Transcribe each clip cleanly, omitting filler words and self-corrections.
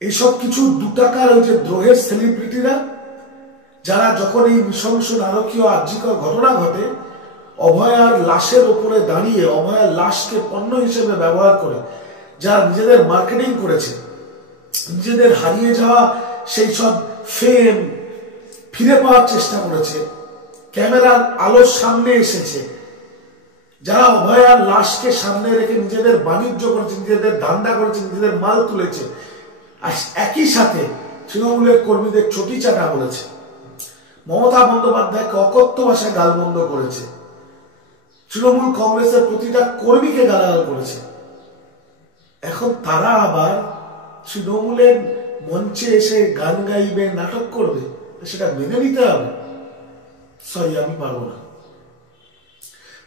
এইসব কিছু 2 টাকার ওই যে দ্রোহের সেলিব্রিটিরা, যারা যখন এই নৃশংস নারকীয় আর্যিকর ঘটনা ঘটে অভয়ার লাশের উপরে দাঁড়িয়ে অভয়ার লাশকে পণ্য হিসেবে ব্যবহার করে যারা নিজেদের মার্কেটিং করেছে, নিজেদের হারিয়ে যাওয়া সেই সব ফেম ফিরে পাওয়ার চেষ্টা করেছে, ক্যামেরার আলোর সামনে এসেছে, যারা অভয়ার লাশকে সামনে রেখে নিজেদের বাণিজ্য করেছে, নিজেদের ধান্দা করেছে, নিজেদের মাল তুলেছে, আর একই সাথে তৃণমূলের কর্মীদের চটি চাটা বলেছে, মমতা বন্দ্যোপাধ্যায়কে অকথ্য ভাষায় গালমন্দ করেছে, তৃণমূল কংগ্রেসের প্রতিটা কর্মীকে গালাগাল করেছে। এখন তারা আবার তৃণমূলের মঞ্চে এসে গান গাইবে, নাটক করবে, সেটা মেনে নিতে হবে? সরি, আমি পারবো না।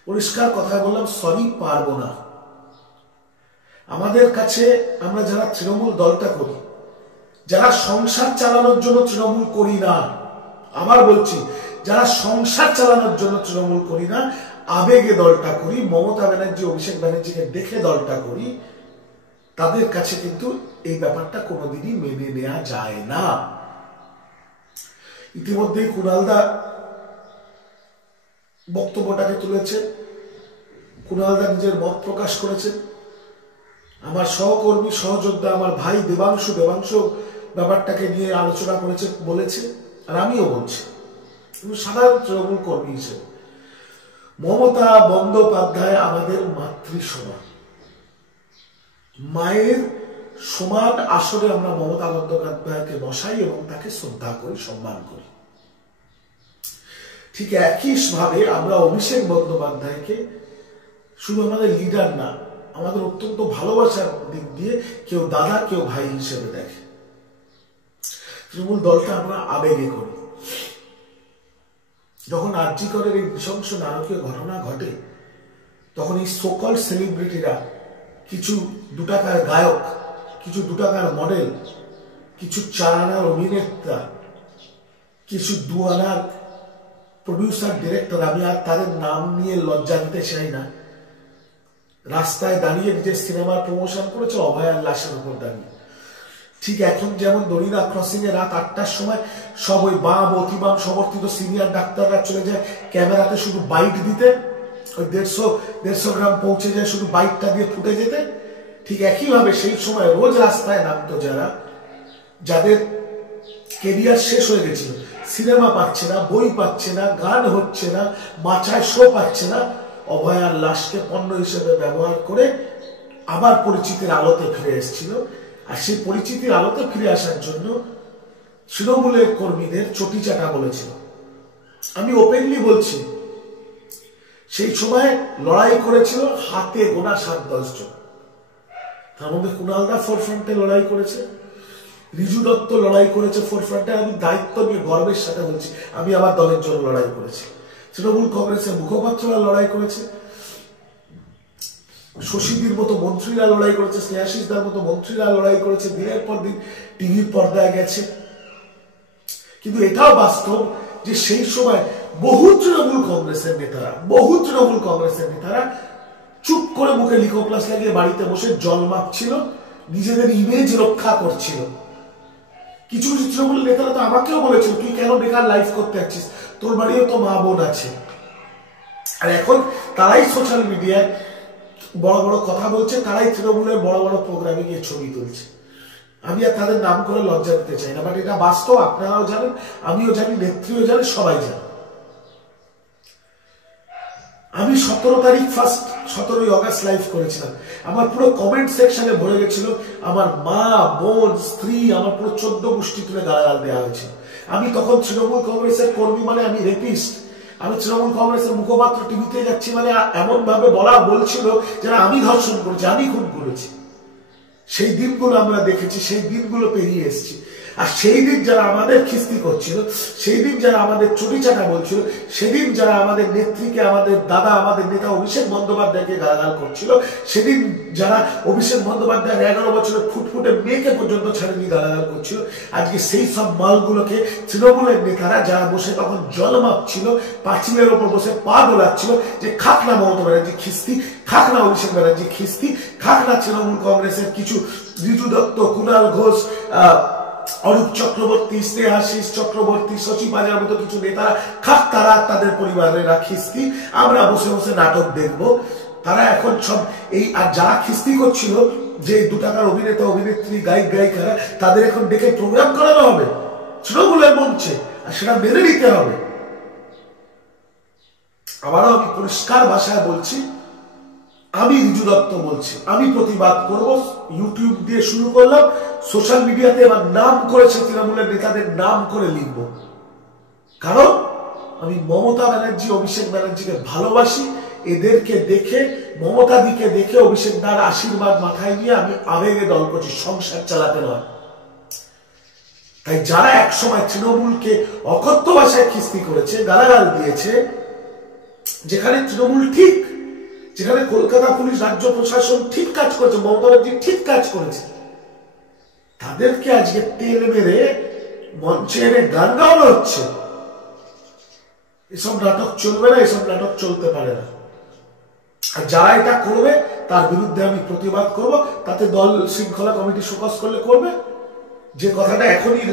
পরিষ্কার কথা বললাম, সরি, পারবো না। আমাদের কাছে আমরা যারা তৃণমূল দলটা করি, যারা সংসার চালানোর জন্য তৃণমূল করি না, আবার বলছি, যারা সংসার চালানোর জন্য তৃণমূল করি না, আবেগে দলটা করি, মমতা ব্যানার্জি অভিষেক ব্যানার্জিকে দেখে দলটা করি, তাদের কাছে কিন্তু এই ব্যাপারটা কোনোদিনই মেনে নেওয়া যায় না। ইতিমধ্যেই কুণালদা বক্তব্যটাকে তুলেছে, কুণালদা নিজের মত প্রকাশ করেছেন। আমার সহকর্মী সহযোদ্ধা আমার ভাই দেবাংশু ব্যাপারটাকে নিয়ে আলোচনা করেছে, বলেছে, আর আমিও বলছি সাধারণ তৃণমূল কর্মী হিসেবে, মমতা বন্দ্যোপাধ্যায় আমাদের মাতৃসমান, মায়ের সমান আসরে আমরা মমতা বন্দ্যোপাধ্যায়কে বসাই এবং তাকে শ্রদ্ধা করি, সম্মান করি। ঠিক একই ভাবে আমরা অভিষেক বন্দ্যোপাধ্যায়কে শুধু আমাদের লিডার না, আমাদের অত্যন্ত ভালোবাসার দিক দিয়ে কেউ দাদা কেউ ভাই হিসেবে দেখে। তৃণমূল দলটা আমরা আবেগে করি। যখন আরজিকরের এই নৃশংস নারকীয় ঘটনা ঘটে, তখন এই সোকল সেলিব্রিটিরা, কিছু 2 টাকার গায়ক, কিছু 2 টাকার মডেল, কিছু 4 আনার অভিনেতা, কিছু 2 আনার প্রডিউসার ডিরেক্টর, আমি আর তাদের নাম নিয়ে লজ্জা দিতে চাই না, রাস্তায় দাঁড়িয়ে নিজের সিনেমার প্রমোশন করেছে অভয়ার লাশের উপর দাঁড়িয়ে। ঠিক এখন যেমন দরিদা ক্রসিং এ রাত 8টার সময় সব ওই বাম অতিবাম সমর্থিত সিনিয়র ডাক্তাররা চলে যায় ক্যামেরাতে শুধু বাইট দিতে, ওই 150 গ্রাম পৌঁছে যায় শুধু বাইকটা দিয়ে ফুটে যেতে, ঠিক একইভাবে সেই সময় রোজ রাস্তায় নামতো যারা, যাদের কেরিয়ার শেষ হয়ে গেছিল, সিনেমা পাচ্ছে না, বই পাচ্ছে না, গান হচ্ছে না, মাচায় শো পাচ্ছে না, অভয়ার লাশকে পণ্য হিসেবে ব্যবহার করে আবার পরিচিতির আলোতে ফিরে এসেছিল। আর সেই পরিচিতির আলোতে ফিরে আসার জন্য তৃণমূলের কর্মীদের চটি চাটা বলেছিল। আমি ওপেনলি বলছি, সেই সময় লড়াই করেছিল হাতে গোনা 7-10 জন। তার মধ্যে কুণালদা ফোরফ্রন্টে লড়াই করেছে, রিজু দত্ত লড়াই করেছে ফোরফ্রন্টে। আমি দায়িত্ব নিয়ে গর্বের সাথে বলছি, আমি আমার দলের জন্য লড়াই করেছি। তৃণমূল কংগ্রেসের মুখপাত্ররা লড়াই করেছে, শশীদির মতো মন্ত্রীরা লড়াই করেছে, স্নেহাশিসদার মতো মন্ত্রীরা লড়াই করেছে, দিনের পর দিন টিভির পর্দায় গেছে। কিন্তু এটাও বাস্তব যে সেই সময় বহু তৃণমূল কংগ্রেসের নেতারা চুপ করে মুখে লিকোপ্লাস লাগিয়ে বাড়িতে বসে জল মাপছিল, নিজেদের ইমেজ রক্ষা করছিল। কিছু কিছু তৃণমূল নেতারা তো আমাকেও বলেছিল, তুই কেন বেকার লাইভ করতে যাচ্ছিস, তোর বাড়িও তো মা বোন আছে। আর এখন তারাই সোশ্যাল মিডিয়ায় বড় বড় কথা বলছে, তারাই তৃণমূলের বড় বড় প্রোগ্রামে গিয়ে ছবি তুলছে। আমি আর তাদের নাম করে লজ্জা দিতে চাই না, বাট এটা বাস্তব, আপনারাও জানেন, আমিও জানি, নেত্রীও জানে, সবাই জানে। আমি 17ই অগস্ট লাইভ করেছিলাম, আমার পুরো কমেন্ট সেকশনে ভরে গেছিল, আমার মা বোন স্ত্রী, আমার পুরো 14 গোষ্ঠী তুলে গালাগাল দেওয়া হয়েছিল। আমি তখন তৃণমূল কংগ্রেসের কর্মী মানে আমি রেপিস্ট, আমি তৃণমূল কংগ্রেসের মুখপাত্র টিভিতে যাচ্ছি মানে এমন ভাবে বলছিল যারা আমি ধর্ষণ করেছি, আমি খুন করেছি। সেই দিনগুলো আমরা দেখেছি, সেই দিনগুলো পেরিয়ে এসেছি। আর সেই দিন যারা আমাদের খিস্তি করছিল, সেই দিন যারা আমাদের চটি চাটা বলছিল, সেদিন যারা আমাদের নেত্রীকে, আমাদের দাদা, আমাদের নেতা অভিষেক বন্দ্যোপাধ্যায়কে গালাগাল করছিল, সেদিন যারা অভিষেক বন্দ্যোপাধ্যায়ের 11 বছরের ফুটফুটে মেয়েকে পর্যন্ত ছেড়ে দিয়ে গালাগাল করছিল, আজকে সেই সব মালগুলোকে তৃণমূলের নেতারা যারা বসে তখন জল মাপছিল, পাঁচিলের ওপর বসে পা দোলাচ্ছিল যে খাকনা মমতা ব্যানার্জি খিস্তি, খাকনা অভিষেক ব্যানার্জি খিস্তি, খাকনা তৃণমূল কংগ্রেসের কিছু রিজু দত্ত, কুণাল ঘোষ, অরূপ চক্রবর্তী, স্নেহাশিস চক্রবর্তী, শশী বাজার মতো কিছু নেতারা খাক, তারা তাদের পরিবারেরা খিস্তি, আমরা বসে বসে নাটক দেখবো। তারা এখন সব এই, আর যারা খিস্তি করছিল যে 2 টাকার অভিনেতা অভিনেত্রী গায়ক গায়িকারা, তাদের এখন ডেকে প্রোগ্রাম করানো হবে তৃণমূলের মঞ্চে, আর সেটা মেনে নিতে হবে। আবারও আমি পরিষ্কার ভাষায় বলছি, আমি রিজু দত্ত বলছি, আমি প্রতিবাদ করব। ইউটিউব দিয়ে শুরু করলাম, সোশ্যাল মিডিয়াতে এবার নাম করেছে তৃণমূলের নেতাদের নাম করে লিখব, কারণ আমি মমতা ব্যানার্জি, অভিষেক ব্যানার্জিকে ভালোবাসি। এদেরকে দেখে, মমতা দিকে দেখে, অভিষেক দার আশীর্বাদ মাথায় নিয়ে আমি আবেগে দল করছি, সংসার চালাতে নয়। তাই যারা একসময় তৃণমূলকে অকথ্য ভাষায় খিস্তি করেছে, গালাগাল দিয়েছে, যেখানে তৃণমূল ঠিক, যেখানে কলকাতা পুলিশ, রাজ্য প্রশাসন ঠিক কাজ করেছে, মমতা ব্যানার্জি ঠিক কাজ করেছে, তাদেরকে আজকে তেল মেরে মঞ্চে এনে গান গাওয়ানো হচ্ছে। এসব নাটক চলবে না, এসব নাটক চলতে পারে না। আর যারা এটা করবে তার বিরুদ্ধে আমি প্রতিবাদ করব। তাতে দল শৃঙ্খলা কমিটি শোকজ করলে করবে, যে কথাটা এখনই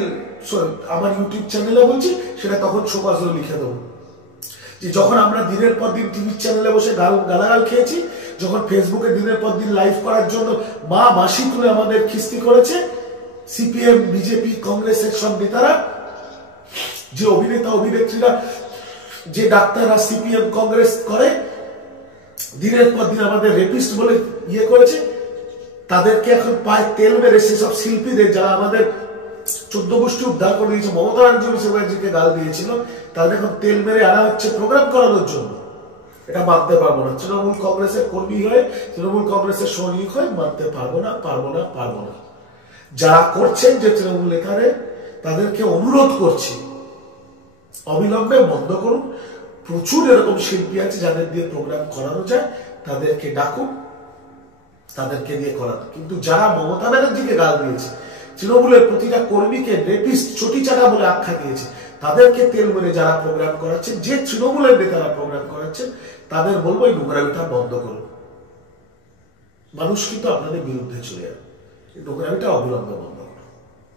আমার ইউটিউব চ্যানেলে বলছি সেটা তখন শোকজ লিখে দেবো। যে যখন আমরা দিনের পর দিন টিভি চ্যানেলে বসে গালাগাল খেয়েছি, যখন ফেসবুকে দিনের পর দিন লাইভ করার জন্য মা মাসি তুলে আমাদের খিস্তি করেছে সিপিএম, বিজেপি, কংগ্রেসের সব নেতারা, যে অভিনেতা অভিনেত্রীরা, যে ডাক্তাররা সিপিএম কংগ্রেস করে, দিনের পর দিন আমাদের রেপিস্ট বলে ইয়ে করেছে, তাদেরকে এখন পায়ে তেল মেরে সেসব শিল্পীদের, যারা আমাদের 14 গোষ্ঠী উদ্ধার করে দিয়েছে, মমতা ব্যানার্জিকে গাল দিয়েছিল, তাদের এখন তেল মেরে আনা হচ্ছে প্রোগ্রাম করানোর জন্য। এটা মানতে পারবো না। তৃণমূল কংগ্রেসের কর্মী হয়ে, তৃণমূল কংগ্রেসের সৈনিক হয়ে মানতে পারবো না, পারবো না, পারবো না। যারা করছেন যে তৃণমূল নেতারে, তাদেরকে অনুরোধ করছি অবিলম্বে বন্ধ করুন। প্রচুর এরকম শিল্পী আছে যাদের দিয়ে প্রোগ্রাম করানো যায়, তাদেরকে ডাকুন, তাদেরকে দিয়ে করান। কিন্তু যারা মমতা ব্যানার্জিকে গাল দিয়েছে, তৃণমূলের প্রতিটা কর্মীকে রেপিস্ট, চটিচাটা বলে আখ্যা দিয়েছে, তাদেরকে তেল মেরে যারা প্রোগ্রাম করাচ্ছেন, যে তৃণমূলের নেতারা প্রোগ্রাম করাচ্ছেন, তাদের বলবো এই নোংরামিটা বন্ধ করুন। মানুষ কিন্তু আপনাদের বিরুদ্ধে চলে যাবে, এই নোংরামিটা অবিলম্বে বন্ধ।